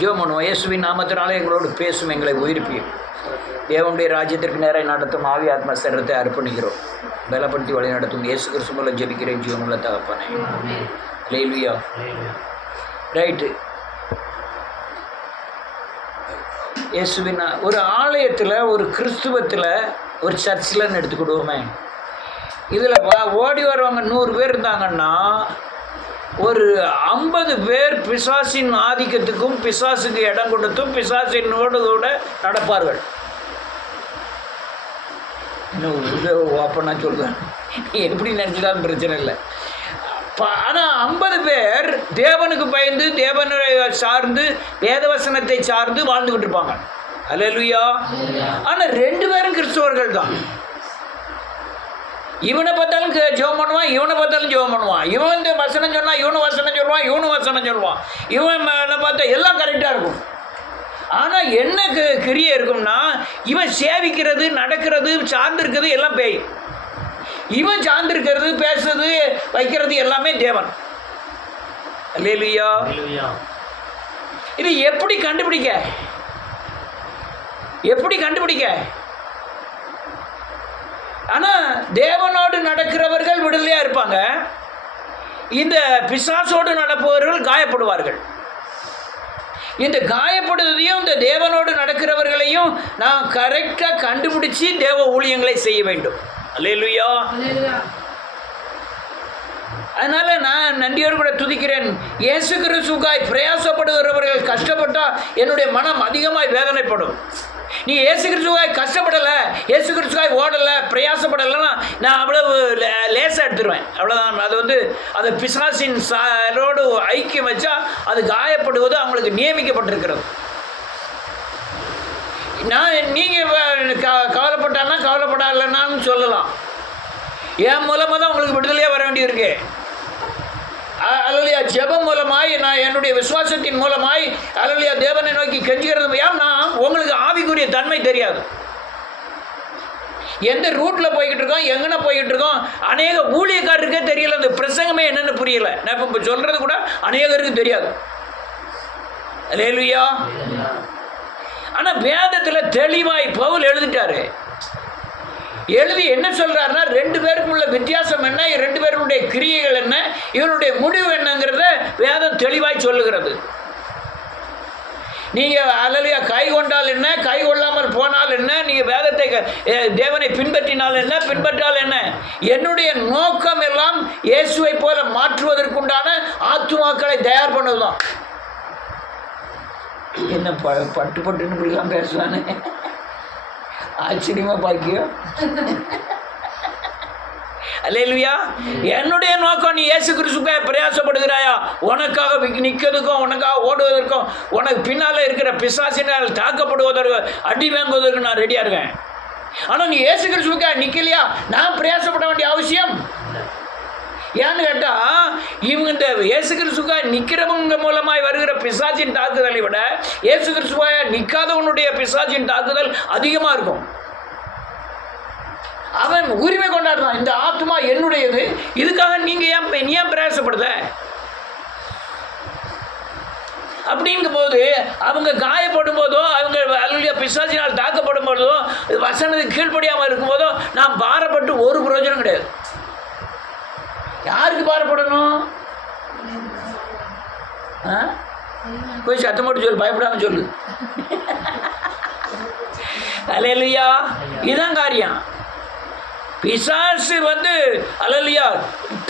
ஜெபம் பண்ணுவோம். இயேசுவின் நாமத்தினாலே எங்களோடு பேசும், எங்களை உயிர்ப்பியும். தேவனுடைய ராஜ்யத்திற்கு நேராக நடத்தும் ஆவி ஆத்ம சரீரத்தை அர்ப்பணிக்கிறோம். பலப்படுத்தி வழி நடத்தும் இயேசு கிறிஸ்து மூலம் ஜெபிக்கிறேன் ஜீவனுள்ள தகப்பனே. அல்லேலூயா. ரைட்டு. இயேசுவின் ஒரு ஆலயத்தில், ஒரு கிறிஸ்துவத்தில், ஒரு சர்ச்சில்னு எடுத்துக்கிடுவோமே, இதில் ஓடி வரவங்க 100 பேர் இருந்தாங்கன்னா ஒரு 50 பேர் பிசாசின் ஆதிக்கத்துக்கும் பிசாசுக்கு இடம் கொடுத்தும் பிசாசினோடு கூட நடப்பார்கள். இன்னும் ஓப்பனாக சொல்லுவேன், எப்படி நினச்சிட்டாலும் பிரச்சனை இல்லை. ஆனால் 50 பேர் தேவனுக்கு பயந்து தேவனை சார்ந்து வேதவசனத்தை சார்ந்து வாழ்ந்துக்கிட்டு இருப்பாங்க. அல்லேலூயா. ஆனால் 2 பேரும் கிறிஸ்தவர்கள் தான். இவனை பார்த்தாலும் ஜெபம் பண்ணுவான், இவனை பார்த்தாலும் ஜெபம் பண்ணுவான். இவன் இந்த வசனம் சொன்னால் இவனு வசனம் சொல்லுவான், இவனு வசனம் சொல்லுவான். இவன் பார்த்தா எல்லாம் கரெக்டாக இருக்கும். ஆனால் என்ன கிரியை இருக்கும்னா, இவன் சேவிக்கிறது, நடக்கிறது, சார்ந்திருக்கிறது எல்லாம் பேய். இவன் சார்ந்திருக்கிறது, பேசுறது, வைக்கிறது எல்லாமே தேவன். அல்லேலூயா. இது எப்படி கண்டுபிடிக்க? ஆனால் தேவனோடு நடக்கிறவர்கள் விடுதலையாக இருப்பாங்க. இந்த பிசாசோடு நடப்பவர்கள் காயப்படுவார்கள். இந்த காயப்படுவதையும் இந்த தேவனோடு நடக்கிறவர்களையும் நான் கரெக்டாக கண்டுபிடிச்சி தேவ ஊழியங்களை செய்ய வேண்டும். அல்லேலூயா. அதனால் நான் நன்றியோடு கூட துதிக்கிறேன். இயேசு கிறிஸ்துவுக்காய் பிரயாசப்படுகிறவர்கள் கஷ்டப்பட்டால் என்னுடைய மனம் அதிகமாக வேதனைப்படும். நீ இயேசு கிறிஸ்துவாய் கஷ்டப்படலை, இயேசு கிறிஸ்துவாய் ஓடலை, பிரயாசப்படலைன்னா நான் அவ்வளவு லேசாக எடுத்துருவேன். அவ்வளோதான். அது அது பிசாசின் சாரோடு ஐக்கியம் வச்சா அது காயப்படுவது அவங்களுக்கு நியமிக்கப்பட்டிருக்கிறது. நீங்கள் கவலைப்பட்டான்னா கவலைப்படலைன்னான்னு சொல்லலாம். என் மூலமாக தான் உங்களுக்கு விடுதலையாக வர வேண்டியிருக்கு. அல்லேலூயா. ஜெபம் மூலமாய், நான் என்னுடைய விசுவாசத்தின் மூலமாய் அல்லேலூயா தேவனை நோக்கி கெஞ்சுகிறது. ஏன்னா உங்களுக்கு ஆவிக்குரிய தன்மை தெரியாது. எந்த ரூட்டில் போய்கிட்டு இருக்கோம், எங்கே போய்கிட்டு இருக்கோம், அநேக ஊழியக்காரருக்கே தெரியல. அந்த பிரசங்கமே என்னென்னு புரியலை. நான் இப்போ சொல்கிறது கூட அநேகருக்கு தெரியாது. அல்லேலூயா. ஆனால் வேதத்தில் தெளிவாய் பவுல் எழுதிட்டாரு. எழுதி என்ன சொல்கிறாருன்னா, 2 பேருக்கும் உள்ள வித்தியாசம் என்ன, 2 பேருடைய கிரியைகள் என்ன, இவனுடைய முடிவு என்னங்கிறத வேதம் தெளிவாய் சொல்லுகிறது. நீங்கள் அல்லேலூயா கை கொண்டால் என்ன, கை கொள்ளாமல் போனால் என்ன, நீங்கள் வேதத்தை தேவனை பின்பற்றினால் என்ன, பின்பற்றால் என்ன. என்னுடைய நோக்கம் எல்லாம் இயேசுவை போல மாற்றுவதற்குண்டான ஆத்துமாக்களை தயார் பண்ணுவதுதான். என்ன பட்டுன்னு இப்படிலாம் பேசுவானே, ஆச்சரியமா பாக்கியம். அல்லேலூயா. என்னுடைய நோக்கம், நீ இயேசு கிறிஸ்துவுக்காக பிரயாசப்படுகிறாயா, உனக்காக நிற்கிறதுக்கும், உனக்காக ஓடுவதற்கும், உனக்கு பின்னால் இருக்கிற பிசாசினால் தாக்கப்படுவதற்கு, அடி வாங்குவதற்கு நான் ரெடியாக இருக்கேன். ஆனால் நீ இயேசு கிறிஸ்துவுக்காக நிற்கலையா, நான் பிரயாசப்பட வேண்டிய அவசியம். ஏன்னு கேட்டால், இவங்க இந்த இயேசு கிறிஸ்துவாக நிற்கிறவங்க மூலமாய் வருகிற பிசாசின் தாக்குதலை விட இயேசு கிறிஸ்துவாக நிற்காதவனுடைய பிசாசின் தாக்குதல் அதிகமாக இருக்கும். அவன் உரிமை கொண்டாடுறான், இந்த ஆத்மா என்னுடையது, இதுக்காக நீங்கள் நீ ஏன் பிரயாசப்படுத அப்படிங்கும் போது, அவங்க காயப்படும் போதோ, அவங்க அல்லேலூயா பிசாசினால் தாக்கப்படும் போதோ, வசனத்துக்கு கீழ்ப்படியாமல் இருக்கும்போதோ நான் பாரப்பட்டு ஒரு பிரயோஜனம் கிடையாது. யாருக்கு பாரப்படணும்? போய் சத்தம் போட்டு சொல்லு, பயப்படாமல் சொல்லு. அல்லேலூயா. இதுதான் காரியம். பிசாசு அல்லேலூயா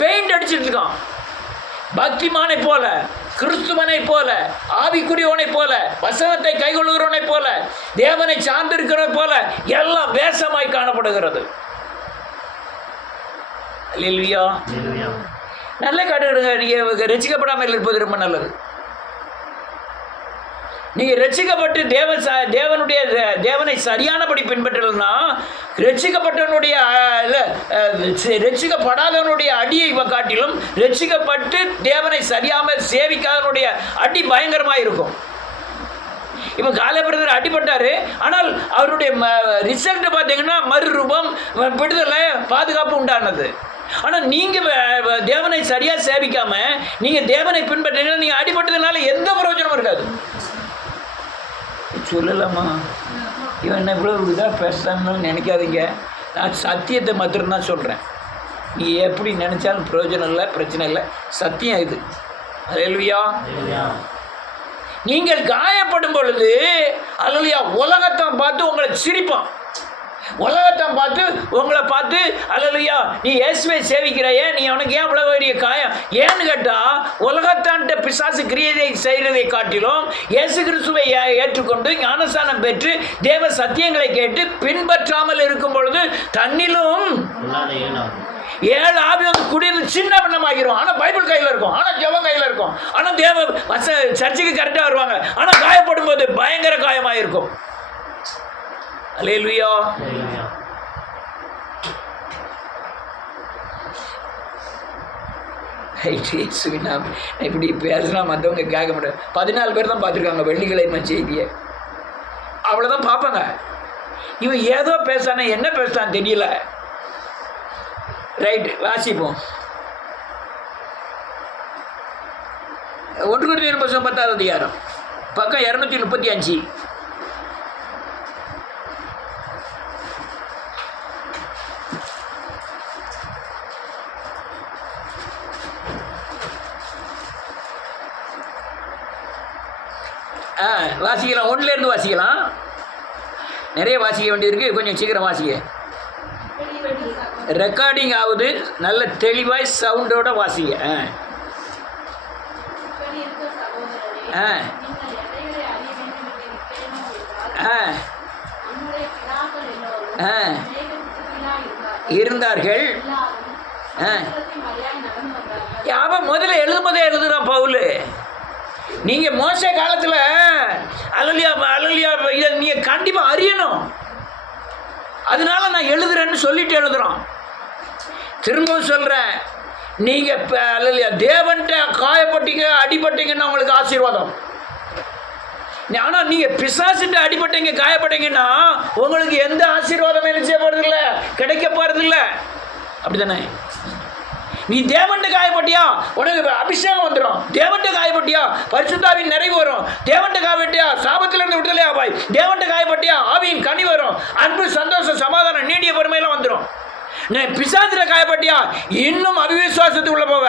பெயிண்ட் அடிச்சுட்டு இருக்கான். பக்திமானை போல, கிறிஸ்துவனை போல, ஆவிக்குரியவனை போல, வசனத்தை கைகொள்ளுகிறவனை போல, தேவனை சார்ந்திருக்கிறவனை போல எல்லாம் வேஷமாய் காணப்படுகிறது. அல்லேலூயா. நல்ல காட்டுங்க. நீங்கள் ரட்சிக்கப்படாமல் இருப்பது ரொம்ப நல்லது. நீங்கள் ரட்சிக்கப்பட்டு தேவனை சரியானபடி பின்பற்றலன்னா, ரட்சிக்கப்படாதவனுடைய அடியை காட்டிலும் ரட்சிக்கப்பட்டு தேவனை சரியாமல் சேவிக்காதவனுடைய அடி பயங்கரமாக இருக்கும். இப்போ காலபிரதர் அடிபட்டார், ஆனால் அவருடைய ரிசல்ட்டை பார்த்தீங்கன்னா மறுரூபம், விடுதலை, பாதுகாப்பு உண்டானது. ஆனால் நீங்கள் தேவனை சரியாக சேவிக்காமல் நீங்கள் தேவனை பின்பற்றினா நீங்கள் அடிபட்டதுனால எந்த பிரயோஜனமும் இருக்காது. சொல்லலாமா? இவன் என்ன இவ்வளோ இதாக பேசுகிறான்னு நினைக்காதீங்க. நான் சத்தியத்தை மாத்திரம்தான் சொல்கிறேன். நீ எப்படி நினச்சாலும் பிரயோஜனம் இல்லை, பிரச்சனை இல்லை. சத்தியம் இது. அல்லேலூயா. நீங்கள் காயப்படும் பொழுது அல்லேலூயா உலகத்தை பார்த்து உங்களை சிரிப்பான். உலகத்தை பார்த்து உங்களை பார்த்து அல்லேலூயா நீ இயேசுவை சேவிக்கிறாயே, நீ அவனுக்கு ஏன் இவ்வளோ பெரிய காயம்? ஏன்னு கேட்டால் உலகத்தான்ட்ட பிசாசு கிரியதை செய்கிறதை காட்டிலும் இயேசு கிறிஸ்துவை ஏற்றுக்கொண்டு ஞானஸ்நானம் பெற்று தேவ சத்தியங்களை கேட்டு பின்பற்றாமல் இருக்கும் பொழுது தன்னிலும் 7 ஆவி வந்து குடியிருந்து சின்ன பின்னமாகிரும். ஆனால் பைபிள் கையில் இருக்கும், ஆனால் ஜெபம் கையில் இருக்கும், ஆனால் தேவ சர்ச்சுக்கு கரெக்டாக வருவாங்க, ஆனால் காயப்படும் போது பயங்கர காயமாயிருக்கும். அல்லேலூயா. இப்படி பேசினா மற்றவங்க கேட்க மாட்டாங்க. 14 பேர் தான் பார்த்துருக்காங்க வெள்ளிக்கிழமை செய்தியை, அவ்வளோதான் பார்ப்பாங்க. இவன் ஏதோ பேசானே, என்ன பேசுறான்னு தெரியல. ரைட்டு, வாசிப்போம். 1 Corinthians 10வது அதிகாரம் பக்கம் 235. வாசிக்கலாம். 1லேருந்து வாசிக்கலாம். நிறைய வாசிக்க வேண்டியது, கொஞ்சம் சீக்கிரம் வாசிக்க. ரெக்கார்டிங் ஆகுது, நல்ல தெளிவாய் சவுண்டோட வாசிக்க. இருந்தார்கள். அவன் முதல்ல எழுதும்போதே எழுதுறான் பவுல். நீங்கள் மோசே காலத்தில் அல்லேலூயா இதை நீங்கள் கண்டிப்பாக அறியணும். அதனால நான் எழுதுறேன்னு சொல்லிட்டு எழுதுகிறோம். திரும்பவும் சொல்கிறேன், நீங்கள் இப்போ அல்லேலூயா தேவன்கிட்ட காயப்பட்டீங்க, அடிபட்டீங்கன்னா உங்களுக்கு ஆசீர்வாதம். ஆனால் நீங்கள் பிசாசுட்டு அடிபட்டீங்க, காயப்பட்டீங்கன்னா உங்களுக்கு எந்த ஆசீர்வாதமும் என்ன செய்ய போகிறதில்ல, கிடைக்க போகிறதில்ல. அப்படி தானே? நீ தேவன்கிட்ட காயப்பட்டியா உனக்கு அபிஷேகம் வந்துடும். தேவன்கிட்ட காயப்பட்டியா பரிசுத்தாவின் நிறைவு வரும். தேவன்கிட்ட காயப்பட்டியா சாபத்திலிருந்து விடுதலை ஆவாய். தேவன்கிட்ட காயப்பட்டியா ஆவியின் கனி வரும். அன்பு, சந்தோஷம், சமாதானம், நீடிய பொறுமையெல்லாம் வந்துடும். நீ பிசாசிட்ட காயப்பட்டியா இன்னும் அவிசுவாசத்துக்குள்ள போவ.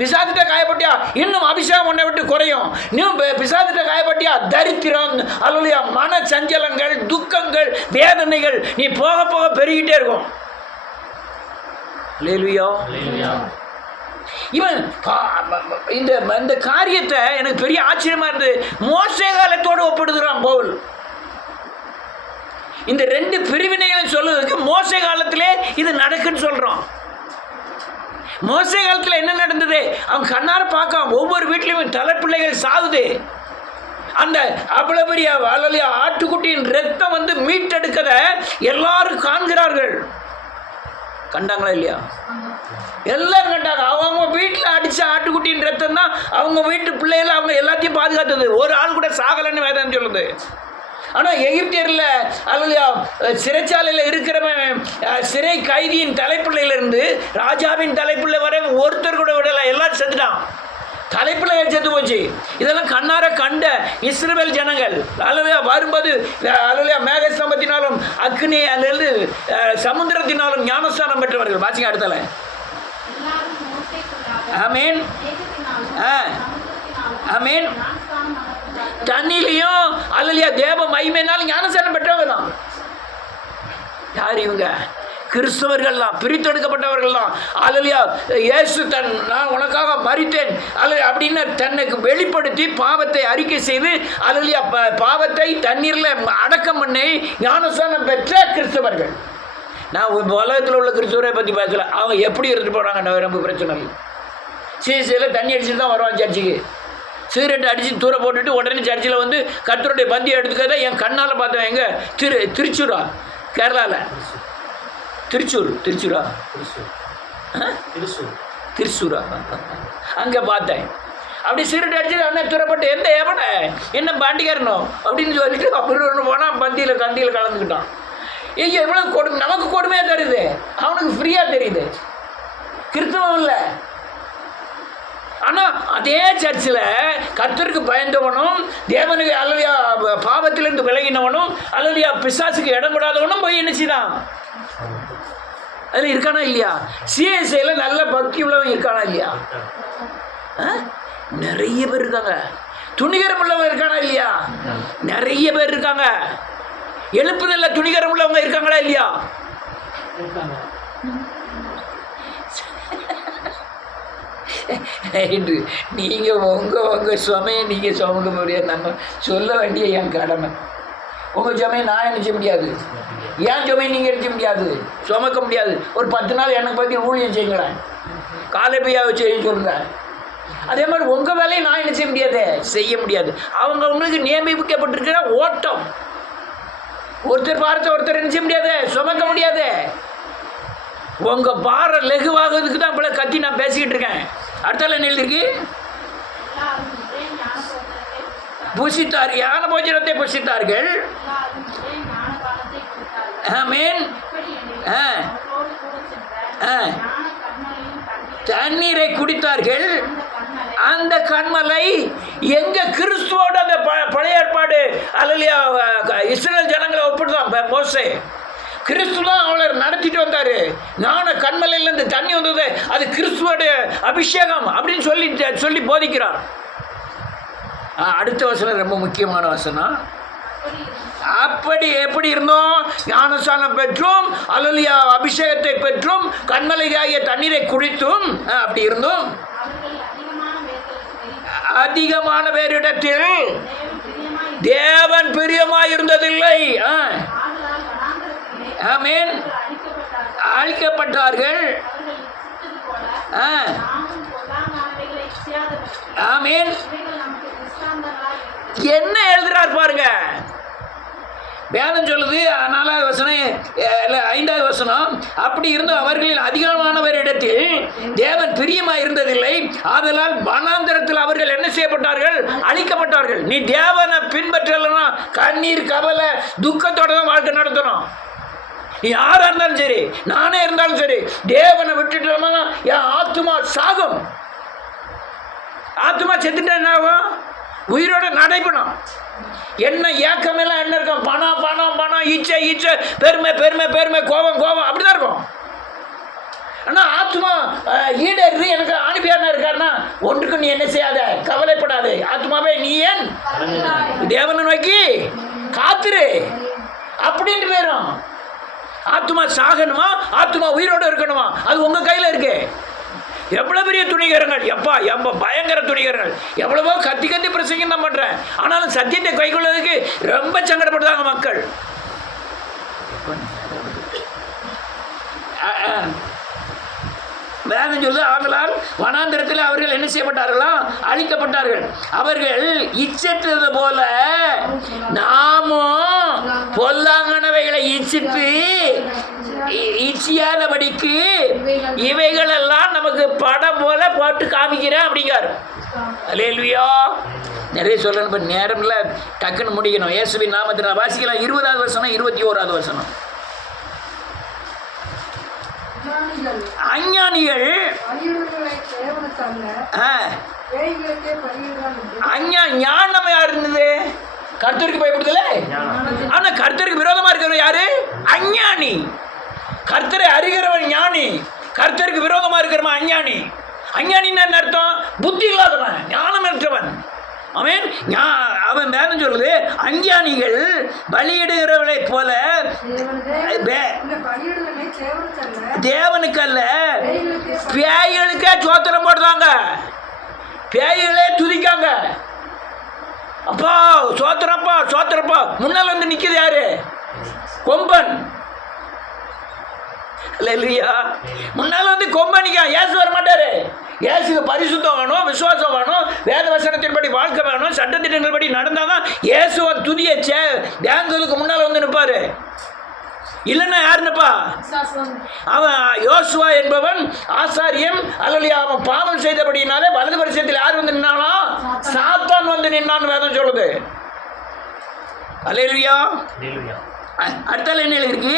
பிசாசிட்ட காயப்பட்டியா இன்னும் அபிஷேகம் உன்னை விட்டு குறையும். இன்னும் பிசாசிட்ட காயப்பட்டியா தரித்திரம், அல்லேலூயா மன சஞ்சலங்கள், துக்கங்கள், வேதனைகள் நீ போக போக பெருகிட்டே இருக்கும். அல்லேலூயா. இவன் இந்த காரியத்தை எனக்கு பெரிய ஆச்சரியமா இருந்தது. மோசே காலத்தோடு ஒப்பிடுகிறான் பவுல். இந்த 2 பிரிவினைகளை சொல்லுவதற்கு மோசே காலத்திலே இது நடக்குன்னு சொல்றோம். மோசே காலத்தில் என்ன நடந்தது? அவன் கண்ணார பார்க்க ஒவ்வொரு வீட்லையும் தலைப்பிள்ளைகள் சாகுது. அந்த அவ்வளவு பெரிய ஆட்டுக்குட்டியின் ரத்தம் வந்து மீட்டெடுக்கத எல்லாரும் காண்கிறார்கள். கண்டாங்களா இல்லையா? எல்லாரும் கண்டாங்க. அவங்க வீட்டில் அடித்த ஆட்டுக்குட்டியின் ரத்தம் தான் அவங்க வீட்டு பிள்ளைகளை அவங்க எல்லாத்தையும் பாதுகாத்தது. ஒரு ஆள் கூட சாகலைன்னு வேதம் சொல்லுது. ஆனால் எகிப்தியரில் அல்லையா சிறைச்சாலையில் இருக்கிறவன் சிறை கைதியின் தலைப்பிள்ளையிலிருந்து ராஜாவின் தலைப்பிள்ளை வரை ஒருத்தர் கூட விடலை, எல்லாரும் செத்துட்டான். தலைப்பிள்ளைகள் செத்து போச்சு. இதெல்லாம் கண்ணார கண்ட இஸ்ரவேல் ஜனங்கள் அல்லையா வரும்போது அல்லையா மேகஸ்தம்பத்தினாலும் அக்னி அதிலிருந்து சமுத்திரத்தினாலும் ஞானஸ்தானம் பெற்றவர்கள். வாசிங்க அடுத்தல. ஆமீன். ஆமீன். தண்ணிலையும் அல்லையா தேவ மகிமையினாலும் ஞானஸ்தானம் பெற்றவங்க தான். யார் இவங்க? கிறிஸ்தவர்கள் தான், பிரித்தெடுக்கப்பட்டவர்கள் தான். அல்லேலூயா இயேசு நான் உனக்காக மரித்தேன் அப்படின்னு தன்னுக்கு வெளிப்படுத்தி பாவத்தை அறிக்கை செய்து அல்லேலூயா பாவத்தை தண்ணீரில் அடக்கம் பண்ணி ஞானஸ்நானம் பெற்ற கிறிஸ்தவர்கள். நான் உலகத்தில் உள்ள கிறிஸ்தவரை பற்றி பேசல. அவங்க எப்படி இருந்து போகிறாங்க ரொம்ப பிரச்சனை இல்லை. சீசையில் தண்ணி அடிச்சுட்டு தான் வருவான் சர்ச்சுக்கு. சிகரெட் அடித்து தூர போட்டுட்டு உடனே சர்ச்சில் வந்து கர்த்தருடைய பந்தியை எடுத்துக்கிறத என் கண்ணால் பார்த்தேன். எங்கே? திருச்சூரா, கேரளாவில். திருச்சூரா திருச்சூரா அங்கே பார்த்தேன். அப்படி சிகரெட் அடிச்சு அண்ணன் துறப்பட்டு எந்த ஏவன என்ன பாண்டிக்காரனும் அப்படின்னு சொல்லிட்டு அப்படி ஒன்று போனால் பந்தியில் கண்டியில் கலந்துக்கிட்டான். ஐயோ எவ்வளோ கொடுமை, நமக்கு கொடுமையாக தெரியுது, அவனுக்கு ஃப்ரீயாக தெரியுது. கிறிஸ்தவம் இல்லை. ஆனால் அதே சர்ச்சில் கர்த்தருக்கு பயந்தவனும் தேவனுக்கு அல்லையா பாவத்திலிருந்து விலகினவனும் அல்லையா பிசாசுக்கு இடம் விடாதவனும் போய் என்ன செய்தான்? அதில் இருக்கானா இல்லையா? சிஎஸ்ஐயில் நல்ல பக்தி உள்ளவன் இருக்கானா இல்லையா? நிறைய பேர் இருக்காங்க. துணிகரம் உள்ளவங்க இருக்கானா இல்லையா? நிறைய பேர் இருக்காங்க. எழுப்புதல்ல துணிகரம் உள்ளவங்க இருக்காங்களா இல்லையா? நீங்கள் உங்கள் சுமையை நீங்கள் சுமக்க முடியாது. நம்ம சொல்ல வேண்டிய என் கடமை. உங்கள் சுமையை நான் என்ன செய்ய முடியாது, ஏன் சுமையை நீங்கள் எடுக்க முடியாது, சுமக்க முடியாது. ஒரு 10 நாள் எனக்கு பற்றி ஊழியம் செய்யுங்களேன், காலை பையா வச்சு சொல்லுங்க. அதே மாதிரி உங்கள் வேலையை நான் என்ன செய்ய முடியாது, செய்ய முடியாது. அவங்களுக்கு நியமிக்கப்பட்டிருக்கிற ஓட்டம். ஒருத்தர் பார்த்த ஒருத்தர் என்ன செய்ய முடியாது, சுமக்க முடியாது. உங்கள் பாரம் லெகுவாகிறதுக்கு தான் இப்போல கத்தி நான் பேசிக்கிட்டு இருக்கேன். அடுத்தால என்ன எழுதிருக்கு? புசித்தார், ஞான போஜனத்தை புசித்தார்கள். ஆமென். தண்ணீரை குடித்தார்கள். அந்த கண்மலை எங்க? கிறிஸ்துவோட அந்த பழைய ஏற்பாடு அல்லையா இஸ்ரேல் ஜனங்களை ஒப்பிட்டுதான் மோசே. கிறிஸ்து தான் அவளை நடத்திட்டு வந்தாரு. ஞான கண்மலையிலேருந்து தண்ணி வந்தது, அது கிறிஸ்துவோடைய அபிஷேகம் அப்படின்னு சொல்லி போதிக்கிறார். அடுத்த வசனம் ரொம்ப முக்கியமான வசனம். அப்படி எப்படி இருந்தோம்? ஞானஸ்நானம் பெற்றும் அல்லேலூயா அபிஷேகத்தை பெற்றும் கண்மலையாகிய தண்ணீரை குடித்தும் அப்படி இருந்தும் அதிகமான பேரிடத்தில் தேவன் பிரியமாய் இருந்ததில்லை. ஆமென். அழிக்கப்பட்டார்கள். ஆமென். என்ன எழுதுறார் பாருங்க. வேதம் சொல்லுது 4வது வசனம் 5வது வசனம். அப்படி இருந்தும் அவர்களில் அதிகமானவரிடத்தில் தேவன் பிரியமாக இருந்ததில்லை. ஆதலால் வனாந்தரத்தில் அவர்கள் என்ன செய்யப்பட்டார்கள்? அழிக்கப்பட்டார்கள். நீ தேவனை பின்பற்றலைன்னா கண்ணீர் கவலை துக்கத்தோட தான் வாழ்க்கை நடத்தணும். நீ யாராக இருந்தாலும் சரி, நானே இருந்தாலும் சரி, தேவனை விட்டுட்டோம்னா என் ஆத்மா சாகும். ஆத்மா செத்துட்டா என்ன ஆகும்? உயிரோட நடைபெறும். என்ன ஏக்கமெல்லாம் என்ன இருக்கும்? பணம் பணம் பணம், ஈச்சை ஈச்சை, பெருமை பெருமை பெருமை, கோபம் கோபம், அப்படிதான் இருக்கும். ஆனால் ஆத்மா ஈடேறது எனக்கு அனுப்பியானா இருக்காருன்னா ஒன்றுக்கும் நீ என்ன செய்யாத, கவலைப்படாது. ஆத்மாவே நீ ஏன் தேவனை நோக்கி காத்துரு அப்படின்ட்டு வேறும். ஆத்மா சாகணுமா, ஆத்மா உயிரோடு இருக்கணுமா, அது உங்கள் கையில் இருக்கு. எவ்வளோ பெரிய துணிகரங்கள், எப்பா பயங்கர துணிகரங்கள், எவ்வளவோ கத்தி கத்தி பிரசங்கம் தான் பண்ணுறேன். ஆனாலும் சத்தியத்தை கைக்கொள்வதற்கு ரொம்ப சங்கடப்படுறாங்க மக்கள். வேதம் சொல்லுது, ஆகலால் வனாந்திரத்தில் அவர்கள் என்ன செய்யப்பட்டார்களா? அழிக்கப்பட்டார்கள். அவர்கள் இச்சித்தது போல நாமும் பொல்லாங்கனவைகளை இச்சியாதபடிக்கு இவைகளெல்லாம் நமக்கு படம் போல போட்டு காமிக்கிறேன் அப்படிங்கார். அல்லேலூயா. நிறைய சொல்லணும், இப்போ நேரம்ல டக்குன்னு முடிக்கணும். இயேசுவின் நாமத்தில் வாசிக்கலாம். 20வது வசனம் 21வது வசனம். அஞ்ஞானிகள் ஞானம் யார் இருந்தது? கர்த்தருக்கு பயப்படுதல. ஆனா கர்த்தருக்கு விரோதமா இருக்கிறவன் யாரு? அஞ்ஞானி. கர்த்தரை அறிகிறவன் ஞானி, கர்த்தருக்கு விரோதமா இருக்கிறவன் அஞ்ஞானி. அஞ்ஞானின்னு என்ன அர்த்தம்? புத்தி இல்லாதவன், ஞானமற்றவன். அவன் அவன் வேதம் சொல்லுது, அஞ்ஞானிகள் பலியிடுகிறவளை போல தேவனுக்கு அல்ல பேய்களுக்கே சோத்திரம் போடுறாங்க. பேய்களே துதிக்காங்க. அப்பா சோத்திரப்பா சோத்திரப்பா. முன்னால் வந்து நிற்குது யாரு? கொம்பன். இல்லையா? முன்னால் வந்து கொம்பனிக்கா. ஏசு வர மாட்டாரு. இயேசுக்கு பரிசுத்தம் வேணும், விசுவாசம் வேணும், வேத வசனத்தின்படி வாழ்க்கை வேணும், சட்டத்திட்டங்கள் படி நடந்தால் தான் இயேசுவை துதியை தேங்கிறதுக்கு முன்னால் வந்து நிற்பாரு. இல்லைன்னா யார் நிற்பா? அவன் யோசுவா என்பவன் ஆசாரியம் அல்லையா, அவன் பாவம் செய்தபடினாலே வலது வருஷத்தில் யார் வந்து நின்னானோ? சாத்தான் வந்து நின்னான்னு வேதம் சொல்லுது. அல்லேலூயா. அடுத்தால என்ன இருக்கு?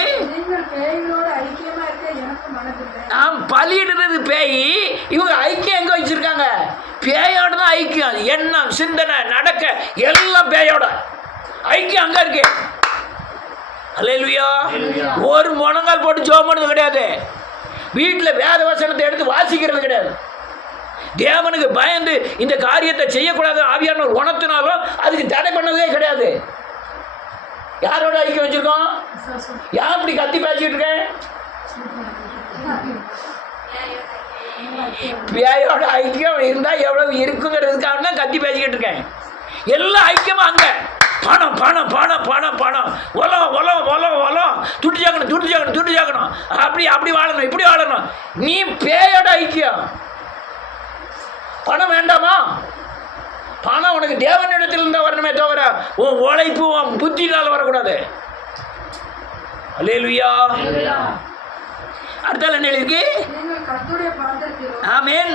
நாம் பலியிடுறது பேய். இவங்க ஐக்கியம் எங்க வச்சிருக்காங்க? பேயோட தான் ஐக்கியம். எண்ணம், சிந்தனை, நடக்க எல்லாம் பேயோட ஐக்கியம் அங்க இருக்கு. அல்லேலூயா. ஒரு முழங்கால் போட்டு ஜெபம் பண்ணது கிடையாது. வீட்டில் வேத வசனத்தை எடுத்து வாசிக்கிறது கிடையாது. தேவனுக்கு பயந்து இந்த காரியத்தை செய்யக்கூடாது ஆவியானவர் உணர்த்தினாலும் அதுக்கு தடை பண்ணதே கிடையாது. யாரோட ஐக்கியம் வச்சிருக்கோம்? யார் இப்படி கத்தி பேசிட்டு இருக்கேன்? பேயோட ஐக்கியம் இருந்தா எவ்வளவு இருக்குங்கிறதுக்காக தான் கத்தி பேசிக்கிட்டு இருக்கேன். எல்லா ஐக்கியமும் அங்க. பணம் பணம் பணம் பணம் பணம், உலம் உலம் உலம் உலம், துட்டு சாக்கணும் துட்டு சாக்கணும் துட்டு சாக்கணும், அப்படி அப்படி வாழணும் இப்படி வாழணும். நீ பேயோட ஐக்கியம். பணம் வேண்டாமா? பணம் உனக்கு தேவனிடத்தில் இருந்தால் வரணுமே தவிர உன் உழைப்பு உன் புத்தினால வரக்கூடாது. அல்லேலூயா. அடுத்தால என்ன இருக்கு? ஆமென்.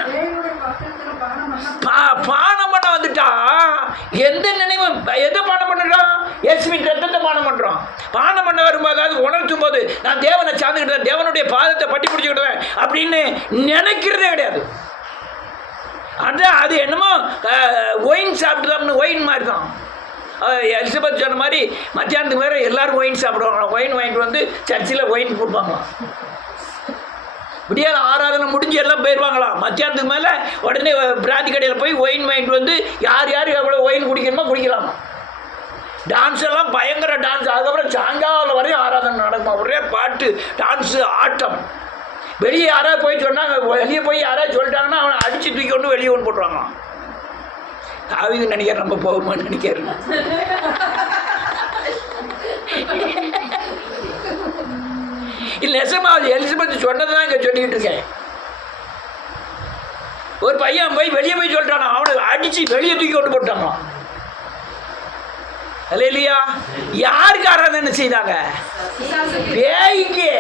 பானம் பண்ண வந்துட்டா எந்த நினைவு எதை பானம் பண்ணுறோம்? இயேசுவின் ரத்தத்தை பானம் பண்ணுறோம். பானம் பண்ண வரும்போது அது உணர்த்தும் போது நான் தேவனை சார்ந்துக்கிட்டேன், தேவனுடைய பாதத்தை பட்டி பிடிச்சிக்கிட்டேன் அப்படின்னு நினைக்கிறதே கிடையாது. அது என்னமோ ஒயின் சாப்பிட்டுதான், ஒயின் மாதிரி தான். எலிசபெத் சொன்ன மாதிரி மத்தியானத்துக்கு வேறு எல்லோரும் ஒயின் சாப்பிடுவாங்க. ஒயின் வாங்கிட்டு வந்து சர்ச்சில் ஒயின் கொடுப்பாங்களாம். விடியால் ஆராதனை முடிஞ்சு எல்லாம் போயிடுவாங்களாம். மத்தியானத்துக்கு மேலே உடனே பிராந்தி கடையில் போய் ஒயின் வாங்கிட்டு வந்து யார் யார் எவ்வளோ ஒயின் குடிக்கணுமோ குடிக்கலாமா. டான்ஸ் எல்லாம் பயங்கர டான்ஸ். அதுக்கப்புறம் சாயங்காலம் வரையும் ஆராதனை நடக்குமா. ஒரே பாட்டு, டான்ஸு, ஆட்டம். வெளியே யாராவது போய் சொன்னாங்க, வெளியே போய் யாராவது சொல்லிட்டாங்கன்னா அவனை அடித்து தூக்கி கொண்டு வெளியே ஒன்று போட்டுருவாங்களாம். அவங்க நினைக்கிறேன் நம்ம போகுமான்னு நினைக்கிறேன். இல்லை நெசமாவது எலிசபெத் சொன்னதை தான் இங்கே சொல்லிக்கிட்டு இருக்கேன். ஒரு பையன் போய் வெளியே போய் சொல்லிட்டானா, அவனை அடித்து வெளியே தூக்கி கொண்டு போட்டாங்களாம். அல்லேலூயா. யாருக்கு ஆராதனை செய்தாங்க? பேய்க்கு.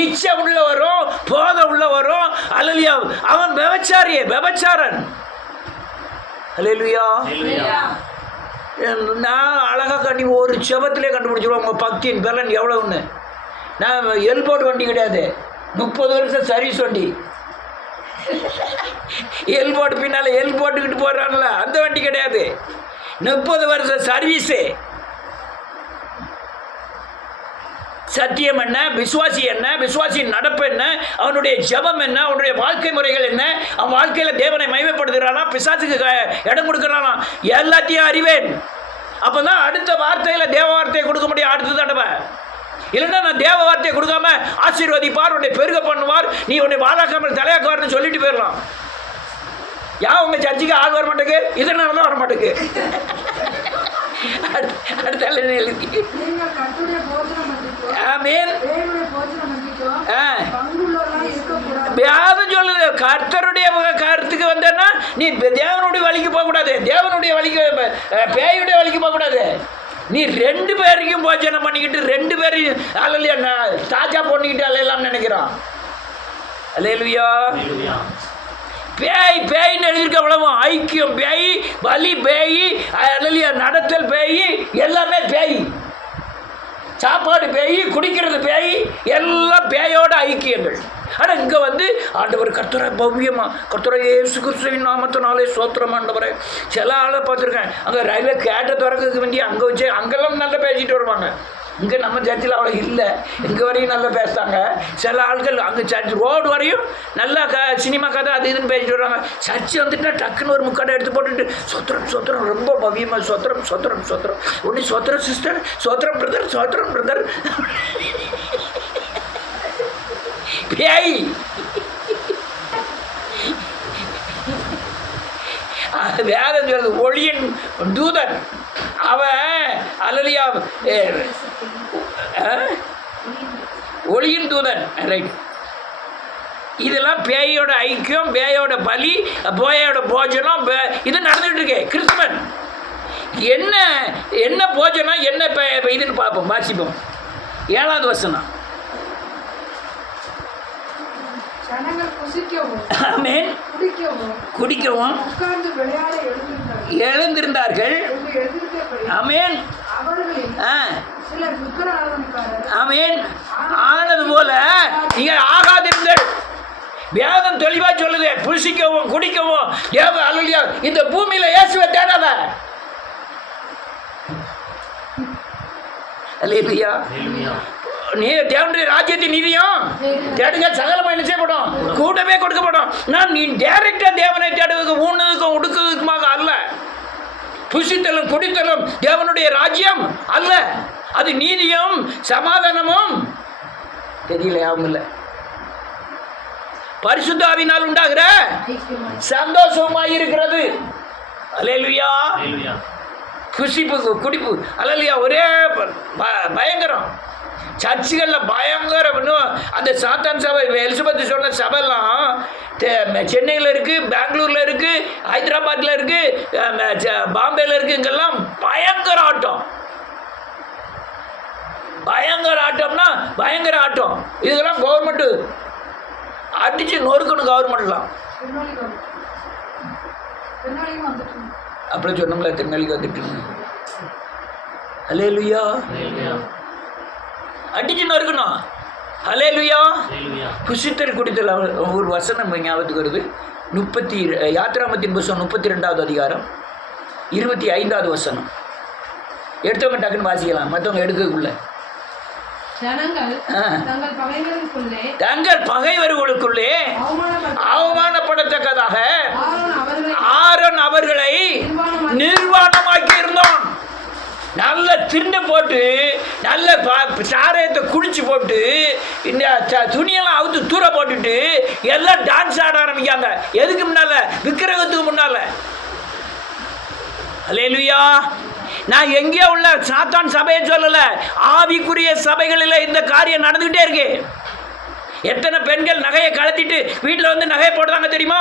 இச்சை உள்ள வரும், போதை உள்ள வரும். அல்லேலூயா. அவன் விபச்சாரன். அல்லேலூயா. நான் அழகாக கட்டி ஒரு செபத்திலே கண்டுபிடிச்சிடுவோம் உங்கள் பக்தியின் பலன் எவ்வளோன்னு. நான் எல்போர்ட் வண்டி கிடையாது, 30 வருஷம் சர்வீஸ் வண்டி. எல்போர்ட் பின்னால் எல் போட்டுக்கிட்டு போடுறான்ல அந்த வண்டி கிடையாது, 30 வருஷம் சர்வீஸு. சத்தியம் என்ன, விசுவாசி என்ன, விசுவாசியின் நடப்பு என்ன, அவனுடைய ஜபம் என்ன, அவனுடைய வாழ்க்கை முறைகள் என்ன, அவன் வாழ்க்கையில் தேவனை மகிமைப்படுத்துகிறானா, பிசாசுக்கு இடம் கொடுக்குறானா, எல்லாத்தையும் அறிவேன். அப்போ தான் அடுத்த வார்த்தையில் தேவ வார்த்தையை கொடுக்க முடியும். அடுத்த தடவை இல்லைன்னா நான் தேவ வார்த்தையை கொடுக்காம ஆசீர்வதிப்பார், உன்னை பெருக பண்ணுவார், நீ உன்னை வாழாக்காமல் தலையாக்குவார்னு சொல்லிட்டு போயிடலாம். ஏன் உங்கள் சர்ச்சுக்கு ஆள் வர மாட்டேங்கு? இதனால தான் வர மாட்டேங்கு. அடுத்த சொல்லுது கர்த்தருடைய கருத்துக்கு வந்தேன்னா நீ தேவனுடைய வழிக்கு போகக்கூடாது, தேவனுடைய வழிக்கு பேயுடைய வழிக்கு போகக்கூடாது. நீ 2 பேரையும் போஜனம் பண்ணிக்கிட்டு 2 பேரையும் அல்லையா தாஜா பண்ணிக்கிட்டு அலையலாம் நினைக்கிறான். அல்லேலூயா. பேய்ன்னு எழுதியிருக்க அவ்வளவு ஐக்கியம் பேய், வலி பேய், அல்லையா நடத்தல் பேய், எல்லாமே பேய். சாப்பாடு பேய், குடிக்கிறது பேய், எல்லாம் பேயோட ஐக்கியங்கள். ஆனால் இங்கே வந்து ஆண்டவர் கர்த்தரை பவ்யமாக கர்த்தரை இயேசு கிறிஸ்துவின் நாமத்தினாலே ஸ்தோத்திரம் ஆண்டவரே. சில ஆளை பார்த்துருக்கேன், அங்கே ரயில்வே கேட்டை திறக்கிறதுக்கு வேண்டி அங்கே வச்சு அங்கெல்லாம் நல்லா பேசிட்டு வருவாங்க. இங்கே நம்ம சர்ச்சில் அவ்வளோ இல்லை, இங்கே வரையும் நல்லா பேசுகிறாங்க. சில ஆட்கள் அங்கே சர்ச் ரோடு வரையும் நல்லா சினிமா கதை அது இதுன்னு பேசிட்டு வருவாங்க. சர்ச்சு வந்துட்டுனா டக்குன்னு ஒரு முக்கடை எடுத்து போட்டுட்டு சொத்திரம் சொத்திரம் ரொம்ப பவியமாக சொத்திரம் சொத்திரம் சொத்திரம் ஒன்று சொத்திரம் சிஸ்டர், சொத்திரம் பிரதர், சொத்திரம் பிரதர். பேய் வேதம் சொல்றது ஒளியின் தூதன் அவன். அல்லலியா ஒளியின் தூதன், ரைட். இதெல்லாம் பேயோட ஐக்கியம், பேயோட பலி, பேயோட போஜனம், இது நடந்துகிட்டு இருக்கு. கிறிஸ்துவன் என்ன என்ன போஜனம் என்ன இதுன்னு பார்ப்போம், வாசிப்போம். 7வது வசனம். குடிக்கவும் எழுந்திருந்தார்கள். ஆமென். ஆமென். ஆனது போல நீங்கள் ஆகாதிருங்கள். வேதம் தெளிவா சொல்லுது, புசிக்கவும் குடிக்கவும் தேவ அல்லேலூயா இந்த பூமியில இயேசுவை தேடாத. அல்லேலூயா. நீ தேவனுடைய ராஜ்யத்தின் நீதியும் தேடுங்க, சகலமா என்ன செய்யப்படும், கூடவே கொடுக்கப்படும். நான் நீ டைரக்டா தேவனை தேடுவதற்கு ஊனதுக்கும் உடுக்குவதற்குமாக அல்ல. புசித்தலும் குடித்தலும் தேவனுடைய ராஜ்யம் அல்ல. அது நீதியும் சமாதானமும் தெரியல, யாவும் இல்லை, பரிசுத்த ஆவியினால் உண்டாகிற சந்தோஷமாய் இருக்கிறது. அல்லேலூயா. குசிப்பு குடிப்பு அல்லேலூயா ஒரே பயங்கரம். சர்ச்சுகளில் பயங்கரம். இன்னும் அந்த சாத்தான் சபை எலிசபெத் சொன்ன சபைலாம் சென்னையில் இருக்குது, பெங்களூரில் இருக்குது, ஹைதராபாத்தில் இருக்குது, பாம்பேயில் இருக்குது. இங்கெல்லாம் பயங்கர ஆட்டம். பயங்கர ஆட்டம்னா பயங்கர ஆட்டம். இதெல்லாம் கவர்மெண்ட்டு அடிச்சு நொறுக்கணும். கவர்மெண்ட்லாம் அப்படி சொன்னோம்ல, திருநெல்வேலிக்கு வந்துட்டு அல்லேலூயா அடிச்சு நொறுக்கணும். அல்லேலூயா. புசித்தல் குடித்தல் ஒரு வசனம் ஞாபகத்துக்கு வருது. யாத்திராமத்தின் புஸ்தகம் 32வது அதிகாரம் 25வது வசனம். எடுத்தவங்க டக்குன்னு வாசிக்கலாம், மற்றவங்க எடுக்கக்குள்ள. தங்கள் பகைவர்களுக்குள்ளே அவமானப்படத்தக்கதாக ஆரோன் அவர்களை நிர்வாணமாக்கி இருந்தான். நல்ல திண்டை போட்டு நல்ல சாராயத்தை குடிச்சு போட்டு இந்த துணியெல்லாம் அவுத்து தூர போட்டுட்டு எல்லாம் டான்ஸ் ஆட ஆரம்பிக்காங்க. எதுக்கு முன்னால? விக்கிரகத்துக்கு முன்னால. அல்லேலூயா. நான் எங்கேயோ உள்ள சாத்தான் சபையை சொல்லல, ஆவிக்குரிய சபைகளில் இந்த காரியம் நடந்துகிட்டே இருக்கு. எத்தனை பெண்கள் நகையை கலத்திட்டு வீட்டில் வந்து நகையை போடுறாங்க தெரியுமா?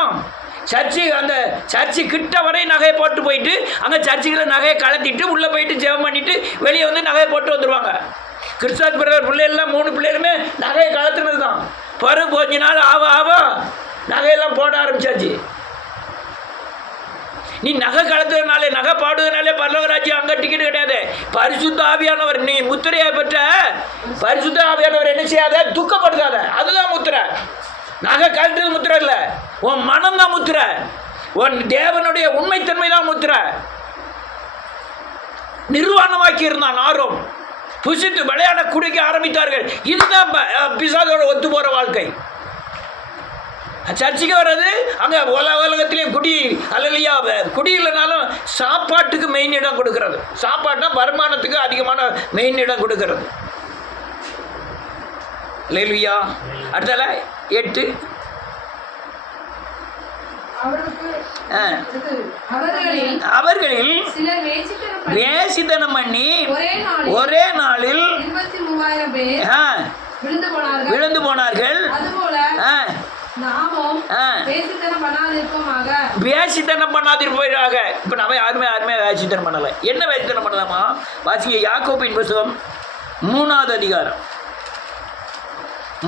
அந்த சர்ச்சு கிட்ட வரை நகையை போட்டு போயிட்டு அங்கே சர்ச்சுகளை நகையை கலத்திட்டு உள்ளே போயிட்டு ஜெபம் பண்ணிட்டு வெளியே வந்து நகையை போட்டு வந்துடுவாங்க. கிறிஸ்தாஸ் பிரதர் பிள்ளைகள்லாம் 3 பிள்ளைகளுமே நகையை கலத்துனது தான். கொஞ்ச நாள் ஆவ நகையெல்லாம் போட ஆரம்பிச்சாச்சு. நீ நகை கலத்துறதுனாலே, நகை பாடுறதுனாலே பரலோக ராஜ்யம் அங்கே டிக்கெட் கிடையாது. பரிசுத்த ஆவியானவர், நீ முத்திரையை பெற்ற பரிசுத்த ஆவியானவர் என்ன செய்யாத, துக்கப்படுத்தாத. அதுதான் முத்திரை. நகை கலட்டுறது முத்திரை இல்லை, உன் மனம் தான் முத்திரை. உன் தேவனுடைய உண்மைத்தன்மை தான் முத்திரை. நிர்வாணமாக்கி இருந்தான் ஆரோன். புசித்து விளையாட குடிக்க ஆரம்பித்தார்கள். இதுதான் பிசாசோட ஒத்து போகிற வாழ்க்கை. சர்ச்சுக்கு வர்றது அங்கே உலகத்திலேயும் குடி அல்லையா, குடி இல்லைனாலும் சாப்பாட்டுக்கு மெயின் இடம் கொடுக்கறது. சாப்பாட்டுனா வருமானத்துக்கு அதிகமான மெயின் இடம் கொடுக்கறது. அல்லேலூயா. அடுத்தால 8 அவர்களில் வேசித்தனம் பண்ணி ஒரே நாளில் விழுந்து போனார்கள். வேசித்தனம் பண்ணாதிருப்பாக. இப்போ நம்ம யாருமே வேசித்தனம் பண்ணலை. என்ன வேசித்தனம் பண்ணலாமா? வாசிங்க யாக்கோபின் புத்தகம் 3வது அதிகாரம்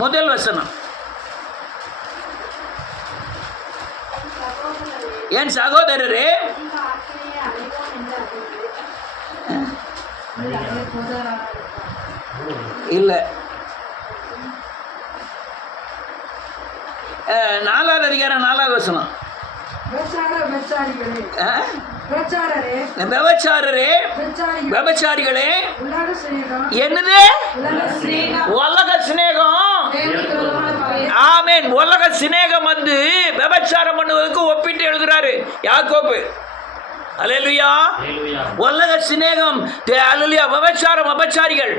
1 வசனம். என் சகோதரரே, இல்லை 4வது அதிகாரம் 4வது வசனம். விபச்சாரிகளே, என்னது உலக சிநேகம். ஆமென். உலக சிநேகம் வந்து விபச்சாரம் பண்ணுவதற்கு ஒப்பிட்டு எழுதுறாரு யாக்கோபு. அல்லேலூயா. உலக சிநேகம், அல்லேலூயா. விபச்சாரம், விபச்சாரிகள்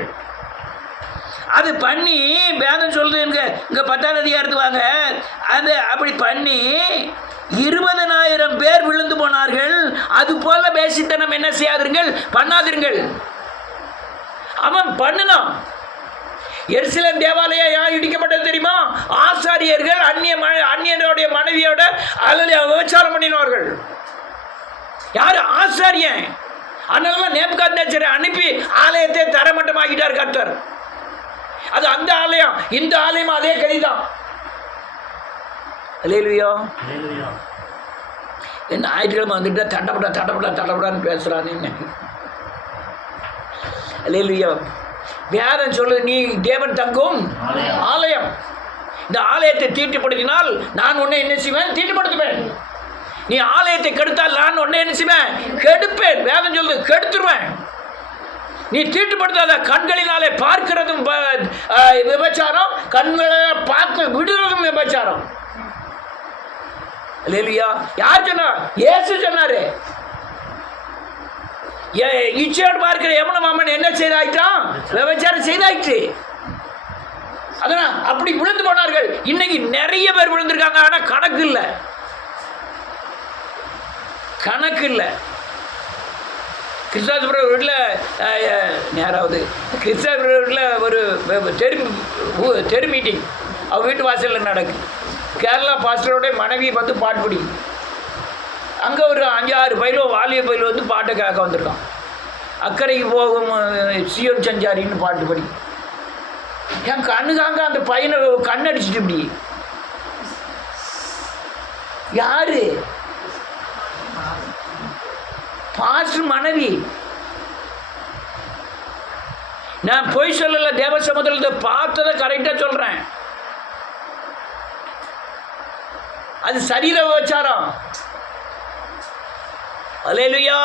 அது பண்ணி வேதம் சொல்லுது. இங்கே 10வது அதிகாரத்துக்கு வாங்க. அது அப்படி பண்ணி 20,000 பேர் விழுந்து போனார்கள். அது போல பேசித்தனம் என்ன செய்யாதிருங்கள், பண்ணாதிருங்கள். அவன் பண்ணினான். எருசலேம் தேவாலயம் ஏன் இடிக்கப்பட்டது தெரியுமா? ஆசாரியர்கள் அந்நியனுடைய மனைவியோட அல்லது விபச்சாரம் பண்ணினார்கள். யார்? ஆசாரியன். அதனால நேபுகாத்நேச்சரை அனுப்பி ஆலயத்தை தரமட்டமாக்கிட்டார் கர்த்தர். அது அந்த ஆலயம், இந்த ஆலயம் அதே கதிதான். அல்லேலூயா. என்ன ஞாயிற்றுக்கிழமை வந்துட்டு தடப்படான்னு பேசுறான்னு. அல்லேலூயா. வேதம் சொல்லு, நீ தேவன் தங்கும் ஆலயம். இந்த ஆலயத்தை தீட்டுப்படுத்தினால் நான் உன்னை என்ன செய்வேன்? தீட்டுப்படுத்துவேன். நீ ஆலயத்தை கெடுத்தால் நான் உன்னை என்ன செய்வேன்? கெடுப்பேன். வேதம் சொல்லுது, கெடுத்துருவேன். நீ தீட்டுப்படுத்தாத. கண்களினாலே பார்க்கிறதும் விபச்சாரம், கண்களை பார்த்து விடுறதும் விபச்சாரம். அல்லேலூயா. யார் சொன்னா? இயேசு சொன்னாரு. இச்சையோடு பார்க்கிற எவனும் மாமன் என்ன செய்தாயிட்டான்? விபச்சாரம் செய்தாயிற்று. அதனால் அப்படி விழுந்து போனார்கள். இன்னைக்கு நிறைய பேர் விழுந்திருக்காங்க. ஆனால் கணக்கு இல்லை, கணக்கு இல்லை. கிருஷ்ணாபுரம் வீட்டில் நேராவது கிருஷ்ணாபுரம் வீட்டில் ஒரு தெரு மீட்டிங் அவள் வீட்டு வாசலில் நடக்குது. கேரளா பாஸ்டரோட மனைவி வந்து பாட்டு படி. அங்கே ஒரு 5-6 பயிலோ வாலிய பயிலோ வந்து பாட்டை கேட்க வந்திருக்கான். அக்கறைக்கு போகும் சியோன் சஞ்சாரின்னு பாட்டு படி. என் கண்ணுக்காங்க அந்த பையனை கண்ணடிச்சிட்டு இப்படி. யாரு? பாஸ்டர் மனைவி. நான் பொய் சொல்லல, தேவ சமுதிரத்தை பார்த்ததை கரெக்டா சொல்றேன். அது சரீர விபச்சாரம். அல்லேலூயா.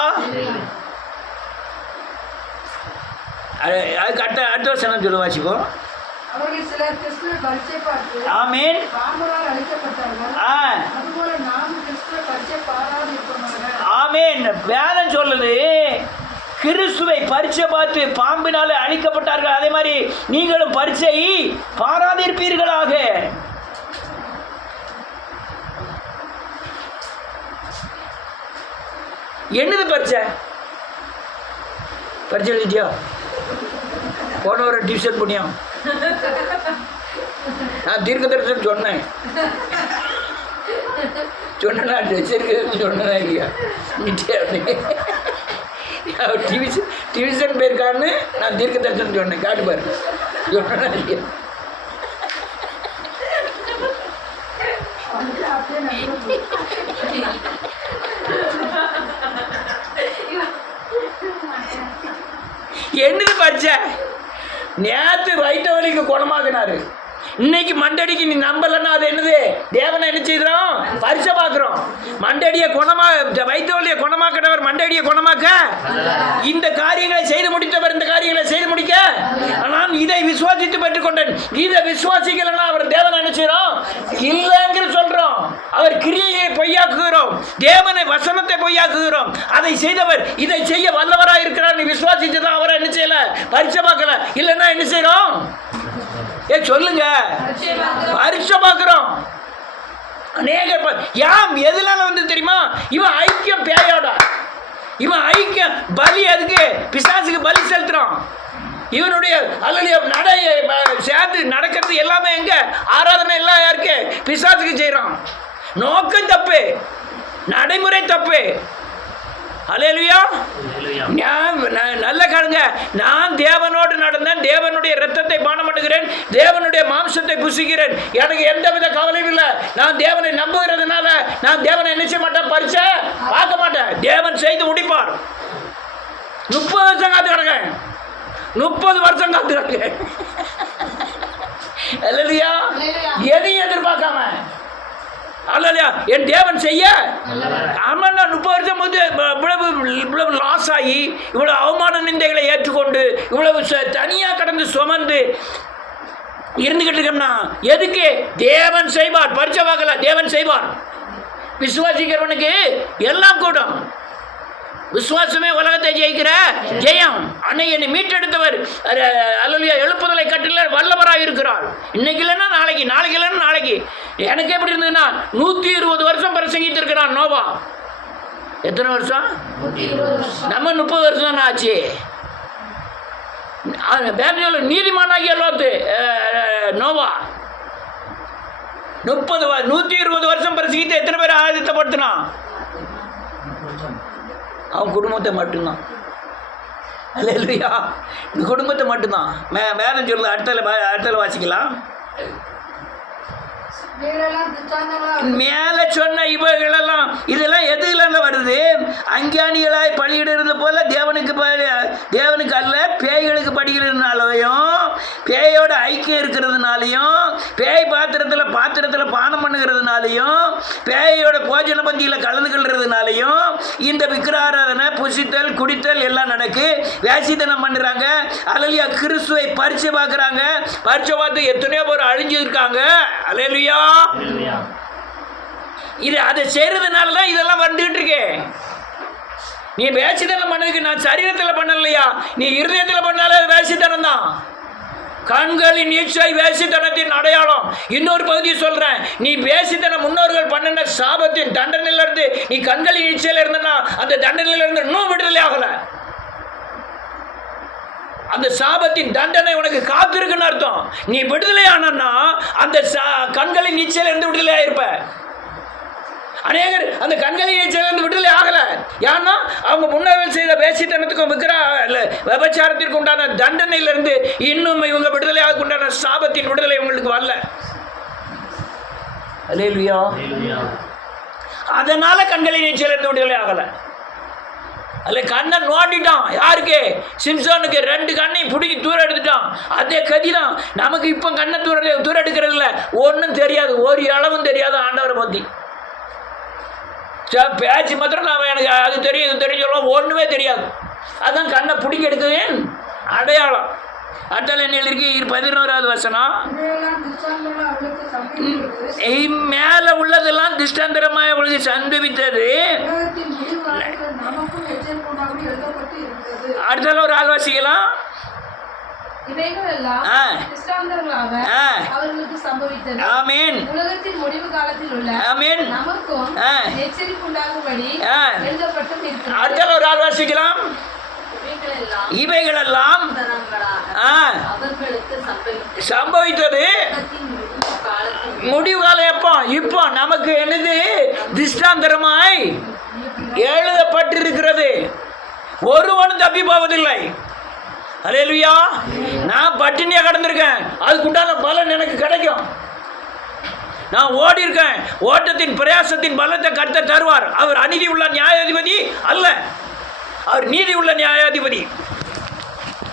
அதுக்கு அடுத்த வசனம் சொல்லு, வாசிப்போம். ஆமென். ஆமென். வேதம் சொல்லுது, கிறிஸ்துவை பரீட்சை பார்த்து பாம்பினாலே அழிக்கப்பட்டார்கள். அதே மாதிரி நீங்களும் பரீட்சை பாராதிருப்பீர்களாக. என்னது பரீட்சை? பரீட்சை எழுதிட்டியா? போன ஒரு டியூஷன் பண்ணியா? நான் தீர்க்க தரிசனம் சொன்னேன். சொன்னா சொன்னா இல்லையா? டிவிஷன் போயிருக்கான்னு நான் தீர்க்க தரிசனம் சொன்னேன். காட்டு பாரு, சொன்னா இல்லையா? என்னது பச்ச? நேற்று வயிற்று வலிக்கு குணமாக்குனாரு, இன்னைக்கு மண்டடிக்கு நீ நம்பலன்னா அது என்னது? தேவனை என்ன செய்கிறோம்? பரிசை பார்க்குறோம். மண்டடியை வயிற்று வலியை குணமாக்கினவர் மண்டடியை குணமாக்க இந்த காரியங்களை செய்து முடித்தவர் இந்த காரியங்களை செய்து முடிக்க நான் இதை விசுவாசித்து பெற்றுக்கொண்டேன். இதை விசுவாசிக்கலன்னா அவர் தேவனை என்ன செய்கிறோம்? இல்லைங்கிற சொல்றோம். அவர் கிரியையை பொய்யாக்குகிறோம், தேவனை வசனத்தை பொய்யாக்குகிறோம். அதை செய்தவர் இதை செய்ய வல்லவராக இருக்கிறார். நீ விசுவாசிச்சுதான் அவரை என்ன செய்யல? பரிசை பார்க்கல. இல்லைன்னா என்ன செய்யறோம்? சொல்லுங்க, பரிசை பார்க்கிறோம். அநேக யாம் எதுனால வந்து தெரியுமா? இவன் ஐக்கியம் பேயோட, இவன் ஐக்கியம் பலி. அதுக்கு பிசாசுக்கு பலி செலுத்துறான். இவனுடைய அல்லது நடை சேர்ந்து நடக்கிறது எல்லாமே எங்க? ஆராதனை எல்லாம் யாருக்கு? பிசாசுக்கு செய்யறான். நோக்கம் தப்பு, நடைமுறை தப்பு. அல்லேலூயா. நல்ல காணுங்க, நான் தேவனோடு நடந்தேன், தேவனுடைய இரத்தத்தை பானம் பண்ணுகிறேன், தேவனுடைய மாம்சத்தை புசிக்கிறேன். எனக்கு எந்தவித கவலையும் இல்லை. நான் தேவனை நம்புகிறதுனால நான் தேவனை நினைச்ச மாட்டேன், பரிசை பார்க்க மாட்டேன். தேவன் செய்து முடிப்பார். 30 வருஷம் காத்து கிடக்கேன், 30 வருஷம் காத்து கிடக்கேன். அல்லேலூயா. எதையும் எதிர்பார்க்காம அல்லையா என் தேவன் செய்ய. ஆமாம், நான் 30 வருஷம் வந்து இவ்வளவு லாஸ் ஆகி இவ்வளவு அவமான நிந்தைகளை ஏற்றுக்கொண்டு இவ்வளவு தனியாக கடந்து சுமந்து இருந்துகிட்டு இருக்கோம்னா எதுக்கு? தேவன் செய்வார். பரிசை பார்க்கல, தேவன் செய்வார். விசுவாசிக்கிறவனுக்கு எல்லாம் கூடும். விசுவாசமே உலகத்தை ஜெயிக்கிற ஜெயம். அன்னை என்னை மீட்டெடுத்தவர் அல்லேலூயா எழுப்புதலை கட்டில வல்லவராக இருக்கிறார். இன்னைக்கு இல்லைன்னா நாளைக்கு, நாளைக்கு இல்லைன்னா நாளைக்கு. எனக்கு எப்படி இருந்ததுன்னா 120 வருஷம் பிரசங்கித்திருக்கிறான் நோவா. எத்தனை வருஷம்? நம்ம 30 வருஷம் தானே ஆச்சு. நீதிமானாகிய லோத்து நோவா 120 வருஷம் பிரசங்கித்து எத்தனை பேர் ஆயத்தப்படுத்தினான்? அவன் குடும்பத்தை மட்டும்தான். அல்லேலூயா. குடும்பத்தை மட்டும்தான். வேதம் சொல்லுது. அடுத்தல வாசிக்கலாம். மேல சொன்ன இவைகளெல்லாம் இதெல்லாம் எதுல வருது? அஞ்ஞானிகளாய் பலியிடுறது போல தேவனுக்கு அல்ல பேய்களுக்கு படிக்கிறதுனாலையும் பேயோட ஐக்கியம் இருக்கிறதுனாலையும், பேய் பாத்திரத்தில் பானம் பண்ணுகிறதுனாலையும், பேயோட போஜன பந்தியில் கலந்துக்கிறதுனாலையும் இந்த விக்கிராராதனை, புசித்தல், குடித்தல் எல்லாம் நடக்கு. வேசித்தனம் பண்ணுறாங்க. அல்லேலூயா. கிறிஸ்துவை பரிச்சை பார்க்குறாங்க. பரிச்சை பார்த்து எத்தனையோ பேர் அழிஞ்சிருக்காங்க. அல்லேலூயா. இது அதை செய்கிறதுனால தான் இதெல்லாம் வந்துகிட்டு இருக்கே. நீ வேசித்தனம் பண்ணதுக்கு நான் சரீரத்தில் பண்ணலையா, நீ இருதயத்தில் பண்ணாலே அது வேசித்தனம் தான். கண்களின் இச்சை வேசித்தனத்தின் அடையாளம். இன்னொரு பகுதியை சொல்றேன், நீ வேசித்தனம் முன்னோர்கள் பண்ணின சாபத்தின் தண்டனையில இருந்து நீ கண்களின் இச்சையில இருந்தனா அந்த தண்டனையில இருந்து இன்னும் விடுதலை ஆகல. அந்த சாபத்தின் தண்டனை உனக்கு காத்திருக்குன்னு அர்த்தம். நீ விடுதலை ஆனா அந்த கண்களின் இச்சையில இருந்து விடுதலை ஆயிருப்ப. அநேகர் அந்த கண்களின் இச்சையிலிருந்து விடுதலை ஆகல. ஏன்னா அவங்க முன்னோர்கள் செய்த வேசித்தனத்துக்கும் விபச்சாரத்திற்கு உண்டான தண்டனையிலிருந்து இன்னும் இவங்க விடுதலை ஆக உண்டான சாபத்தின் விடுதலை உங்களுக்கு வரல. அல்லேலூயா. அதனால கண்களின் இச்சையிலிருந்து விடுதலை ஆகல. அல்ல கண்ணை நோண்டிட்டான். யாருக்கு? சிம்சோனுக்கு 2 கண்ணையும் பிடிக்கி தூரம் எடுத்துட்டான். அதே கதிதான் நமக்கு. இப்போ கண்ணை தூரம் எடுக்கிறது இல்லை. ஒன்றும் தெரியாது, ஒரு அளவும் தெரியாது ஆண்டவரை பற்றி. பேச்சு மாத்திரம் நான் எனக்கு அது தெரியும் இது தெரியும் சொல்லுவோம், ஒன்றுமே தெரியாது. அதுதான் கண்ணை பிடிக்க எடுக்குவேன் அடையாளம். அட்டல் என்ன எழுதிருக்கு? 11வது வசனம். மேலே உள்ளதெல்லாம் திஷ்டாந்தரமாக அவளுக்கு சந்தவித்தது. அடுத்த ஒரு ஆள் வாசிக்கலாம். ஆமென். உலகத்தின் முடிவு காலத்தில் உள்ள ஆமென் நமக்கும் எச்சரிப்பு உண்டாகும்படி எழுதப்பட்டும் இருக்கிறது. அடுத்த ஒரு ஆள் வாசிக்கலாம். இவைகளெல்லாம் சம்பவித்தது முடிவு காலம் எப்போ? இப்போ நமக்கு என்னது? திஷ்டாந்தரமாய் எழுதப்பட்டிருக்கிறது. ஒருவனும் தப்பி போவதில்லை. அல்லேலூயா. நான் பட்டினியா கடந்திருக்கேன், அதுக்குண்டான பலன் எனக்கு கிடைக்கும். நான் ஓடி இருக்கேன், ஓட்டத்தின் பிரயாசத்தின் பலத்தை கர்த்தர் தருவார். அவர் அநீதி உள்ள நியாயாதிபதி அல்ல, அவர் நீதி உள்ள நியாயாதிபதி.